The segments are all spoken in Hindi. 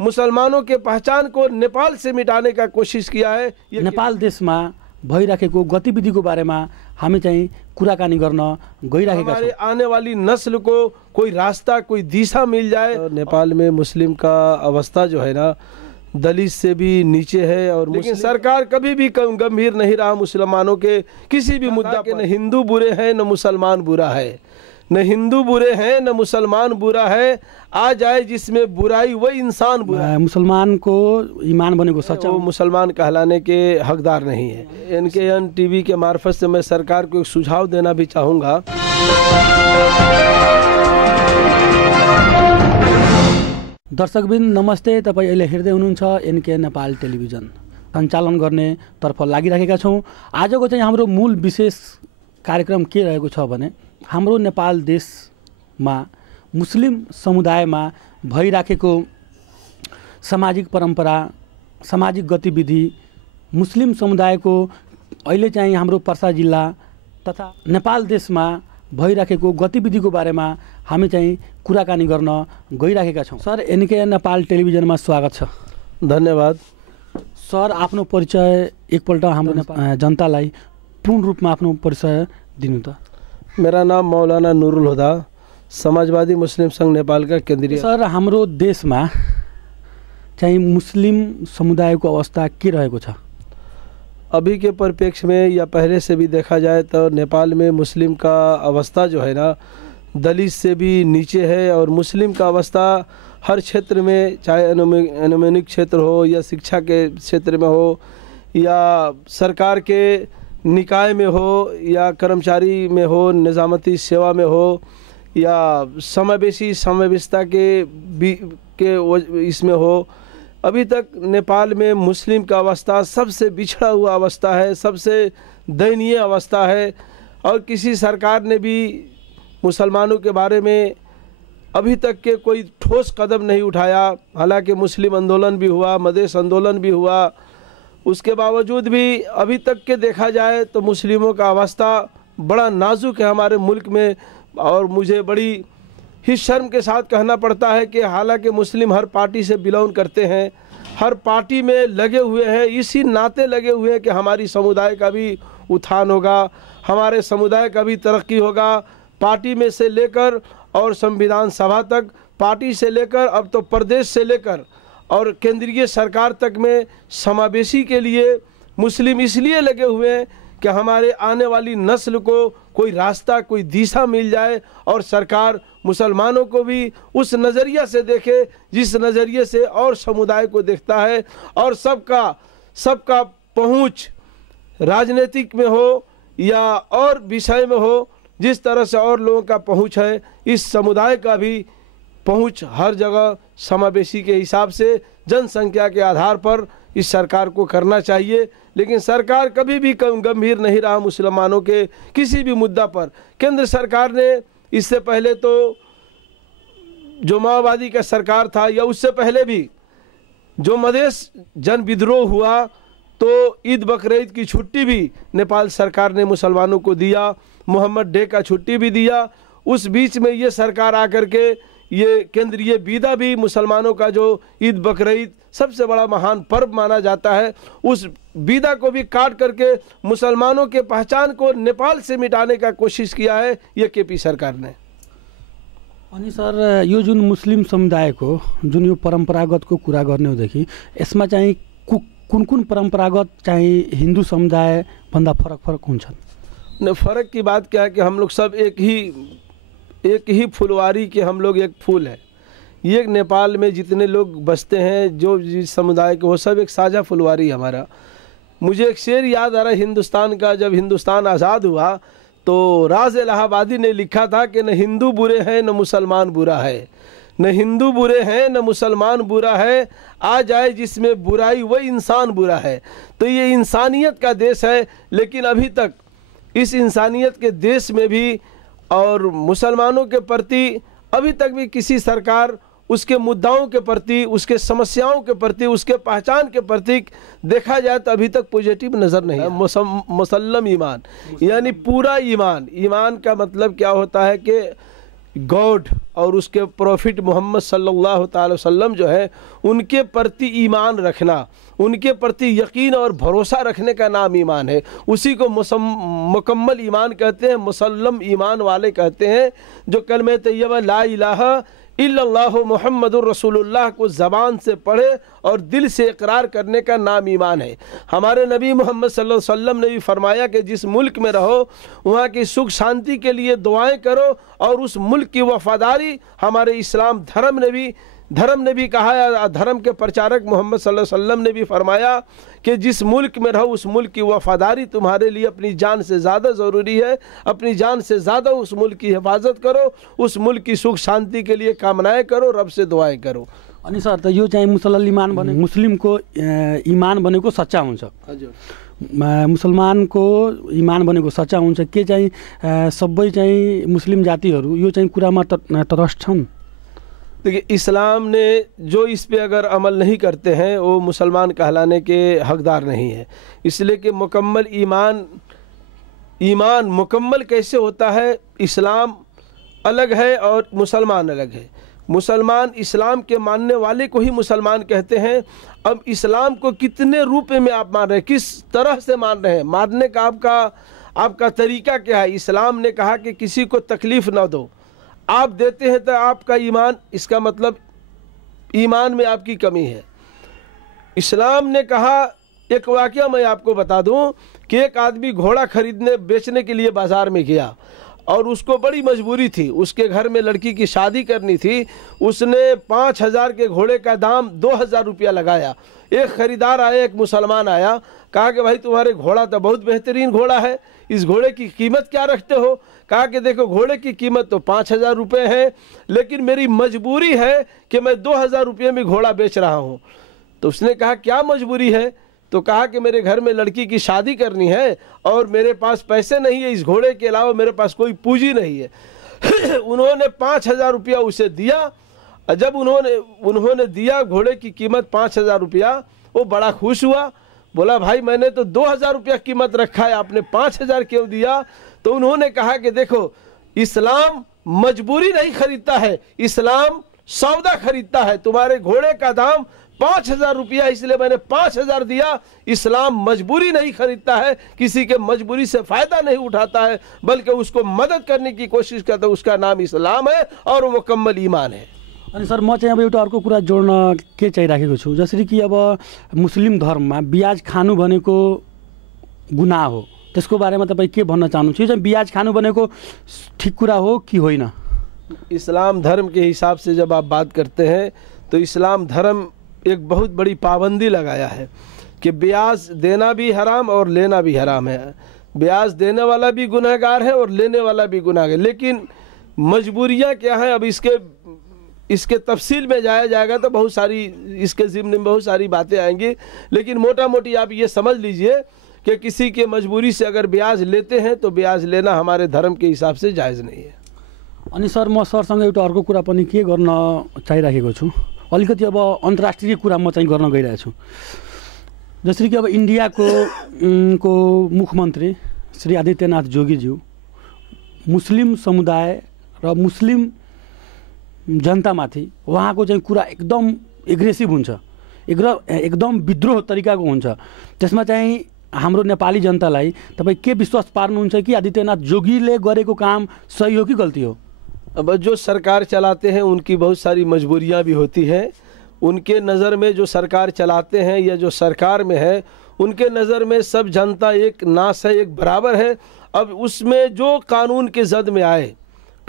मुसलमानों के पहचान को नेपाल से मिटाने का कोशिश किया है। नेपाल देशमा भइराखेको गतिविधिको बारेमा हामी चाहिँ कुराकानी गर्न गइराखेका छौँ। हमारे आने वाली नस्ल को कोई रास्ता, कोई दिशा मिल जाए। नेपाल में मुस्लिम का अवस्था जो है ना, दलित से भी नीचे है। और लेकिन सरकार कभी भी गंभीर नहीं रहा मुसलमानों के किसी भी मुद्दा के। न हिंदू बुरे हैं न मुसलमान बुरा है, न हिंदू बुरे हैं न मुसलमान बुरा है। आ जाए जिसमें बुराई वही इंसान बुरा है। मुसलमान को ईमान बनेको सच्चा वो मुसलमान कहलाने के हकदार नहीं है। NKN TV के मार्फत से मैं सरकार को एक सुझाव देना भी चाहूँगा। दर्शकबिन नमस्ते, तपाईँ अहिले हेर्दै हुनुहुन्छ NKN नेपाल टेलिभिजन सञ्चालन गर्ने तर्फ लागिराखेका छौँ। आजको चाहिँ हाम्रो मूल विशेष कार्यक्रम के रहेको छ भने हाम्रो नेपाल देशमा मुस्लिम समुदायमा भइराखेको सामाजिक परम्परा, सामाजिक गतिविधि, मुस्लिम समुदायको अहिले चाहिँ हाम्रो पर्सा जिल्ला तथा नेपाल देशमा भइराखेको गतिविधिको बारेमा हामी चाहिँ कुराकानी गर्न गइराखेका छौँ। सर, NKN नेपाल टेलिभिजनमा स्वागत छ। धन्यवाद सर। आफ्नो परिचय एकपल्ट हाम्रो नेपाल जनतालाई पूर्ण रूपमा आफ्नो परिचय दिनु त। मेरा नाम मौलाना नूरुल हुदा, समाजवादी मुस्लिम संघ नेपाल का केंद्रीय। सर, हाम्रो देशमा चाहिँ मुस्लिम समुदायको अवस्था के रहेको छ? अभी के परिप्रेक्ष्य में या पहले से भी देखा जाए तो नेपाल में मुस्लिम का अवस्था जो है ना, दलित से भी नीचे है। और मुस्लिम का अवस्था हर क्षेत्र में, चाहे अनुमोनिक क्षेत्र हो या शिक्षा के क्षेत्र में हो या सरकार के निकाय में हो या कर्मचारी में हो, निज़ामती सेवा में हो या समावेशिता के इसमें हो, अभी तक नेपाल में मुस्लिम का अवस्था सबसे बिछड़ा हुआ अवस्था है, सबसे दयनीय अवस्था है। और किसी सरकार ने भी मुसलमानों के बारे में अभी तक के कोई ठोस कदम नहीं उठाया। हालांकि मुस्लिम आंदोलन भी हुआ, मधेश आंदोलन भी हुआ, उसके बावजूद भी अभी तक के देखा जाए तो मुस्लिमों का अवस्था बड़ा नाजुक है हमारे मुल्क में। और मुझे बड़ी ही शर्म के साथ कहना पड़ता है कि हालांकि मुस्लिम हर पार्टी से बिलोंग करते हैं, हर पार्टी में लगे हुए हैं, इसी नाते लगे हुए हैं कि हमारी समुदाय का भी उत्थान होगा, हमारे समुदाय का भी तरक्की होगा। पार्टी में से लेकर और संविधान सभा तक, पार्टी से लेकर अब तो प्रदेश से लेकर और केंद्रीय सरकार तक में समावेशी के लिए मुस्लिम इसलिए लगे हुए हैं कि हमारे आने वाली नस्ल को कोई रास्ता, कोई दिशा मिल जाए। और सरकार मुसलमानों को भी उस नज़रिया से देखे जिस नज़रिए से और समुदाय को देखता है। और सबका पहुँच राजनीतिक में हो या और विषय में हो, जिस तरह से और लोगों का पहुँच है, इस समुदाय का भी पहुँच हर जगह समावेशी के हिसाब से जनसंख्या के आधार पर इस सरकार को करना चाहिए। लेकिन सरकार कभी भी गंभीर नहीं रहा मुसलमानों के किसी भी मुद्दा पर। केंद्र सरकार ने इससे पहले तो जो माओवादी का सरकार था या उससे पहले भी जो मधेश जन विद्रोह हुआ तो ईद बकरीद की छुट्टी भी नेपाल सरकार ने मुसलमानों को दिया, मोहम्मद डे का छुट्टी भी दिया। उस बीच में ये सरकार आकर के ये केंद्रीय विदा भी मुसलमानों का जो ईद बकरीद सबसे बड़ा महान पर्व माना जाता है, उस विदा को भी काट करके मुसलमानों के पहचान को नेपाल से मिटाने का कोशिश किया है ये केपी सरकार ने। अनि सर, यो जुन मुस्लिम समुदायको जुन यो परम्परागतको कुरा गर्ने हो देखि यसमा चाहिँ कुन परम्परागत चाहिँ हिन्दू समुदाय भन्दा फरक हुन्छन्? फर्क की बात क्या है कि हम लोग सब एक ही फुलवारी के हम लोग एक फूल है। ये नेपाल में जितने लोग बसते हैं, जो जिस समुदाय के, वो सब एक साझा फुलवारी हमारा। मुझे एक शेर याद आ रहा है हिंदुस्तान का। जब हिंदुस्तान आज़ाद हुआ तो राज इलाहाबादी ने लिखा था कि न हिंदू बुरे हैं न मुसलमान बुरा है, न हिंदू बुरे हैं न मुसलमान बुरा है। आ जाए जिसमें बुराई वही इंसान बुरा है। तो ये इंसानियत का देश है, लेकिन अभी तक इस इंसानियत के देश में भी और मुसलमानों के प्रति अभी तक भी किसी सरकार उसके मुद्दाओं के प्रति, उसके समस्याओं के प्रति, उसके पहचान के प्रति देखा जाए तो अभी तक पॉजिटिव नज़र नहीं है। मुसल्लम ईमान यानी पूरा ईमान। ईमान का मतलब क्या होता है कि गॉड और उसके प्रॉफिट मोहम्मद सल्लल्लाहु अलैहि वसल्लम जो है उनके प्रति ईमान रखना, उनके प्रति यकीन और भरोसा रखने का नाम ईमान है। उसी को मुकम्मल ईमान कहते हैं, मुसल्लम ईमान वाले कहते हैं, जो कलमे तैयबा ला इलाहा इल्लल्लाहु मुहम्मदुर रसूलुल्लाह को ज़बान से पढ़े और दिल से इकरार करने का नाम ईमान है। हमारे नबी मोहम्मद सल्लल्लाहु अलैहि वसल्लम ने भी फरमाया कि जिस मुल्क में रहो वहाँ की सुख शांति के लिए दुआएं करो और उस मुल्क की वफादारी, हमारे इस्लाम धर्म ने भी कहा है। धर्म के प्रचारक मोहम्मद सल्लल्लाहु अलैहि वसल्लम ने भी फरमाया कि जिस मुल्क में रहो उस मुल्क की वफादारी तुम्हारे लिए अपनी जान से ज़्यादा ज़रूरी है। अपनी जान से ज़्यादा उस मुल्क की हिफाजत करो, उस मुल्क की सुख शांति के लिए कामनाएं करो, रब से दुआएं करो। अनि सर, त यो चाहिँ मुसलमान बने मुस्लिमको इमान बनेको सच्चा हुन्छ, मुसलमानको इमान बनेको सच्चा हुन्छ के चाहिँ सबै चाहिँ मुस्लिम जातिहरू यो चाहिँ कुरामा तटस्थ छन्? देखिए, इस्लाम ने जो इस पे अगर अमल नहीं करते हैं वो मुसलमान कहलाने के हकदार नहीं है। इसलिए कि मुकम्मल ईमान मुकम्मल कैसे होता है? इस्लाम अलग है और मुसलमान अलग है। मुसलमान इस्लाम के मानने वाले को ही मुसलमान कहते हैं। अब इस्लाम को कितने रूप में आप मान रहे हैं, किस तरह से मान रहे हैं, मानने का आपका तरीका क्या है? इस्लाम ने कहा कि किसी को तकलीफ़ ना दो, आप देते हैं तो आपका ईमान, इसका मतलब ईमान में आपकी कमी है। इस्लाम ने कहा, एक वाक़या मैं आपको बता दूं कि एक आदमी घोड़ा खरीदने बेचने के लिए बाज़ार में गया और उसको बड़ी मजबूरी थी, उसके घर में लड़की की शादी करनी थी। उसने 5,000 के घोड़े का दाम 2,000 रुपया लगाया। एक ख़रीदार आया, एक मुसलमान आया, कहा कि भाई तुम्हारे घोड़ा तो बहुत बेहतरीन घोड़ा है, इस घोड़े की कीमत क्या रखते हो? कहा कि देखो घोड़े की कीमत तो 5,000 रुपये है, लेकिन मेरी मजबूरी है कि मैं 2,000 रुपये में घोड़ा बेच रहा हूँ। तो उसने कहा क्या मजबूरी है? तो कहा कि मेरे घर में लड़की की शादी करनी है और मेरे पास पैसे नहीं है, इस घोड़े के अलावा मेरे पास कोई पूंजी नहीं है। उन्होंने 5,000 रुपया उसे दिया। जब उन्होंने दिया घोड़े की कीमत 5,000 रुपया, वो बड़ा खुश हुआ, बोला भाई मैंने तो 2,000 रुपया कीमत रखा है, आपने 5,000 क्यों दिया? तो उन्होंने कहा कि देखो इस्लाम मजबूरी नहीं खरीदता है, इस्लाम सौदा खरीदता है। तुम्हारे घोड़े का दाम 5,000 रुपया, इसलिए मैंने 5,000 दिया। इस्लाम मजबूरी नहीं खरीदता है, किसी के मजबूरी से फ़ायदा नहीं उठाता है, बल्कि उसको मदद करने की कोशिश करता है। उसका नाम इस्लाम है और वो मुकम्मल ईमान है। अनि सर, म चाहिँ अब एउटा अर्को कुरा जोड्न के चाहिरहेको छु, जसरी कि अब मुस्लिम धर्ममा ब्याज खानु भनेको गुनाह हो, त्यसको बारेमा तपाईँ के भन्न चाहनुहुन्छ? यो चाहिँ ब्याज खानु भनेको ठिक कुरा हो कि होइन? इस्लाम धर्म के हिसाब से जब आप बात करते हैं तो इस्लाम धर्म एक बहुत बड़ी पाबंदी लगाया है कि ब्याज देना भी हराम और लेना भी हराम है। ब्याज देने वाला भी गुनहगार है और लेने वाला भी गुनहगार। लेकिन मजबूरियां क्या हैं, अब इसके तफसील में जाया जाएगा तो बहुत सारी इसके ज़िम्न में बहुत सारी बातें आएंगी। लेकिन मोटा मोटी आप ये समझ लीजिए कि किसी के मजबूरी से अगर ब्याज लेते हैं तो ब्याज लेना हमारे धर्म के हिसाब से जायज़ नहीं है। अनि सर, म सरसँग एउटा अर्को कुरा पनि के गर्न चाहिरहेको छु, अलिकति अब अन्तर्राष्ट्रिय कुरा म चाहिँ गर्न गइरहेको छु। जसरी कि अब इन्डियाको मुख्यमन्त्री श्री आदित्यनाथ जोगीज्यू मुस्लिम समुदाय र मुस्लिम जनतामाथि उहाँको चाहिँ कुरा एकदम एग्रेसिभ हुन्छ, एकदम विद्रोह तरिकाको हुन्छ। त्यसमा चाहिँ हाम्रो नेपाली जनतालाई तपाईँ के विश्वास पार्नुहुन्छ कि आदित्यनाथ जोगीले गरेको काम सही हो कि गलती हो? अब जो सरकार चलाते हैं उनकी बहुत सारी मजबूरियां भी होती हैं। उनके नज़र में जो सरकार चलाते हैं या जो सरकार में है, उनके नज़र में सब जनता एक नाश है, एक बराबर है। अब उसमें जो कानून के जद में आए,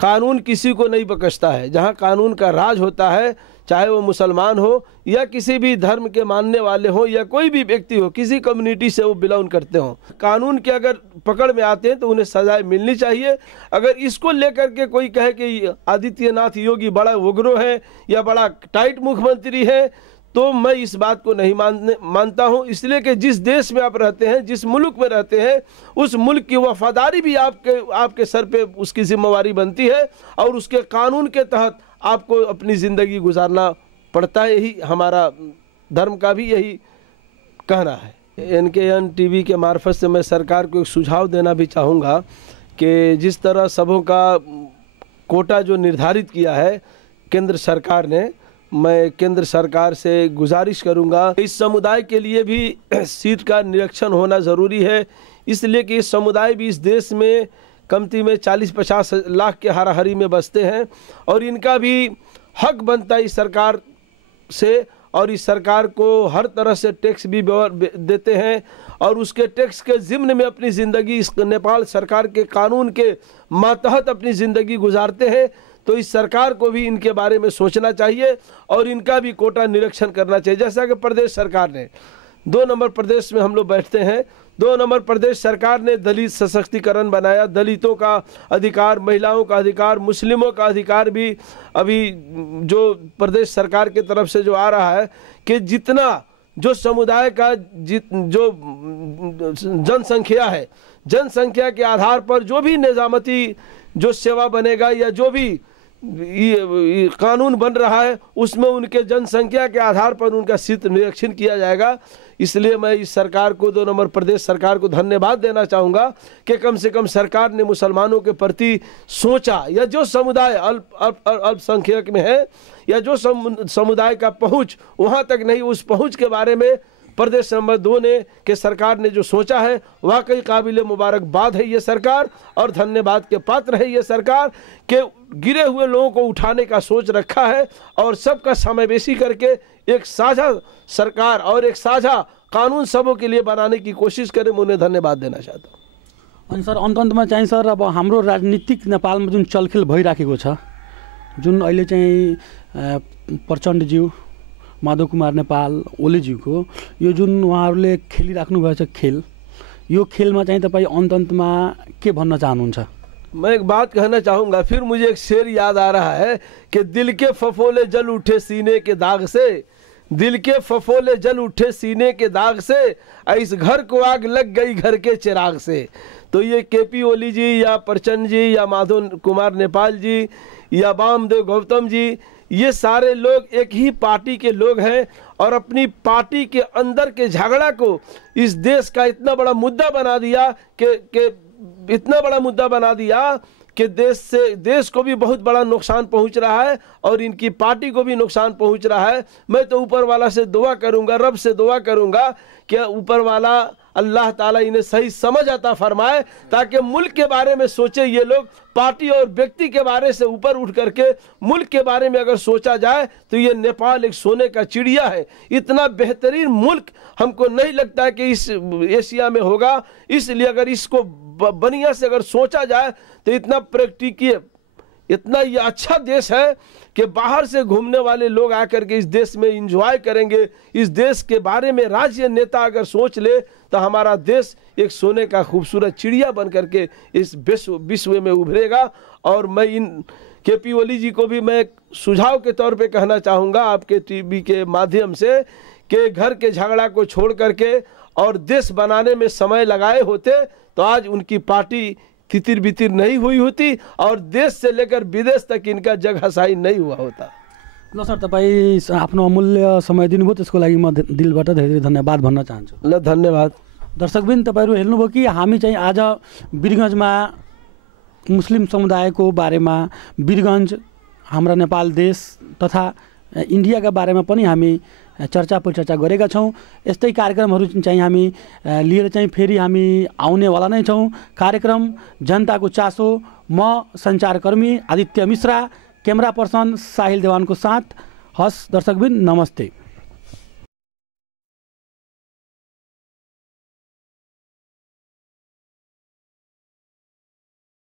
कानून किसी को नहीं बख्शता है। जहाँ कानून का राज होता है, चाहे वो मुसलमान हो या किसी भी धर्म के मानने वाले हो या कोई भी व्यक्ति हो, किसी कम्युनिटी से वो बिलोंग करते हो, कानून के अगर पकड़ में आते हैं तो उन्हें सजाएं मिलनी चाहिए। अगर इसको लेकर के कोई कहे कि आदित्यनाथ योगी बड़ा उग्र है या बड़ा टाइट मुख्यमंत्री है, तो मैं इस बात को नहीं मानता हूँ। इसलिए कि जिस देश में आप रहते हैं, जिस मुल्क में रहते हैं, उस मुल्क की वफादारी भी आपके सर पे उसकी जिम्मेवारी बनती है और उसके कानून के तहत आपको अपनी ज़िंदगी गुजारना पड़ता है। यही हमारा धर्म का भी यही कहना है। NKN TV के मार्फत से मैं सरकार को एक सुझाव देना भी चाहूँगा कि जिस तरह सबों का कोटा जो निर्धारित किया है केंद्र सरकार ने, मैं केंद्र सरकार से गुजारिश करूंगा इस समुदाय के लिए भी सीट का निरीक्षण होना ज़रूरी है, इसलिए कि इस समुदाय भी इस देश में कमती में 40-50 लाख के हाराहारी में बसते हैं और इनका भी हक बनता है इस सरकार से, और इस सरकार को हर तरह से टैक्स भी देते हैं और उसके टैक्स के ज़िम्न में अपनी ज़िंदगी इस नेपाल सरकार के कानून के मातहत अपनी ज़िंदगी गुजारते हैं। तो इस सरकार को भी इनके बारे में सोचना चाहिए और इनका भी कोटा निरीक्षण करना चाहिए। जैसा कि प्रदेश सरकार ने 2 नंबर प्रदेश में हम लोग बैठते हैं, 2 नंबर प्रदेश सरकार ने दलित सशक्तिकरण बनाया, दलितों का अधिकार, महिलाओं का अधिकार, मुस्लिमों का अधिकार भी अभी जो प्रदेश सरकार की तरफ से जो आ रहा है कि जितना जो समुदाय का जो जनसंख्या है, जनसंख्या के आधार पर जो भी निजामती जो सेवा बनेगा या जो भी ये कानून बन रहा है उसमें उनके जनसंख्या के आधार पर उनका सीट निरीक्षण किया जाएगा। इसलिए मैं इस सरकार को 2 नंबर प्रदेश सरकार को धन्यवाद देना चाहूँगा कि कम से कम सरकार ने मुसलमानों के प्रति सोचा, या जो समुदाय अल्पसंख्यक में है या जो समुदाय का पहुँच वहाँ तक नहीं, उस पहुँच के बारे में प्रदेश नंबर 2 ने के सरकार ने जो सोचा है वाकई काबिल मुबारकबाद है ये सरकार और धन्यवाद के पात्र है ये सरकार के गिरे हुए लोगों को उठाने का सोच रखा है और सबका समावेशी करके एक साझा सरकार और एक साझा कानून सबों के लिए बनाने की कोशिश करें। मैं उन्हें धन्यवाद देना चाहता हूँ। अनि सर अन्तमा चाहिँ सर अब हाम्रो राजनीतिक नेपालमा जुन चलखेल भइराखेको छ, जुन अहिले चाहिँ प्रचण्डज्यू, माधव कुमार नेपाल, ओलीज्यूको यो जुन उहाँहरूले खेलिराख्नु भएछ खेल, यो खेलमा चाहिँ तपाईँ अन्तमा के भन्न चाहनुहुन्छ? मैं एक बात कहना चाहूँगा, फिर मुझे एक शेर याद आ रहा है कि दिल के फफोले जल उठे सीने के दाग से, दिल के फफोले जल उठे सीने के दाग से, इस घर को आग लग गई घर के चिराग से। तो ये केपी ओली जी या प्रचंड जी या माधव कुमार नेपाल जी या वामदेव गौतम जी, ये सारे लोग एक ही पार्टी के लोग हैं और अपनी पार्टी के अंदर के झगड़ा को इस देश का इतना बड़ा मुद्दा बना दिया कि इतना बड़ा मुद्दा बना दिया कि देश को भी बहुत बड़ा नुकसान पहुंच रहा है और इनकी पार्टी को भी नुकसान पहुंच रहा है। मैं तो ऊपर वाला से दुआ करूंगा, रब से दुआ करूंगा कि ऊपर वाला अल्लाह ताला इन्हें सही समझ अता फरमाए ताकि मुल्क के बारे में सोचे ये लोग। पार्टी और व्यक्ति के बारे से ऊपर उठ करके मुल्क के बारे में अगर सोचा जाए तो ये नेपाल एक सोने का चिड़िया है। इतना बेहतरीन मुल्क हमको नहीं लगता है कि इस एशिया में होगा। इसलिए अगर इसको बढ़िया से अगर सोचा जाए तो इतना प्रैक्टिकल, इतना ये अच्छा देश है कि बाहर से घूमने वाले लोग आकर के इस देश में एंजॉय करेंगे। इस देश के बारे में राज्य नेता अगर सोच ले तो हमारा देश एक सोने का खूबसूरत चिड़िया बन करके इस विश्व में उभरेगा। और मैं इन केपी ओली जी को भी मैं सुझाव के तौर पे कहना चाहूँगा आपके टीवी के माध्यम से कि घर के झगड़ा को छोड़ करके और देश बनाने में समय लगाए होते तो आज उनकी पार्टी तितिर बितिर नहीं हुई होती और देश से लेकर विदेश तक इनका जगहसाई नहीं हुआ होता। ल सर, तपाईँ आफ्नो अमूल्य समय दिनुभयो, त्यसको लागि म दिलबाट धेरै धेरै धन्यवाद भन्न चाहन्छु। ल धन्यवाद। दर्शकबिन, तपाईँहरू हेर्नुभयो कि हामी चाहिँ आज वीरगञ्जमा मुस्लिम समुदायको बारेमा, वीरगञ्ज हाम्रा नेपाल देश तथा इन्डियाका बारेमा पनि हामी चर्चा परिचर्चा गरेका छौँ। यस्तै कार्यक्रमहरू चाहिँ हामी लिएर चाहिँ फेरि हामी आउनेवाला नै छौँ। कार्यक्रम जनताको चासो, म सञ्चारकर्मी आदित्य मिश्रा, कैमरा पर्सन साहिल देवानको साथ। हस् दर्शकबिन, नमस्ते।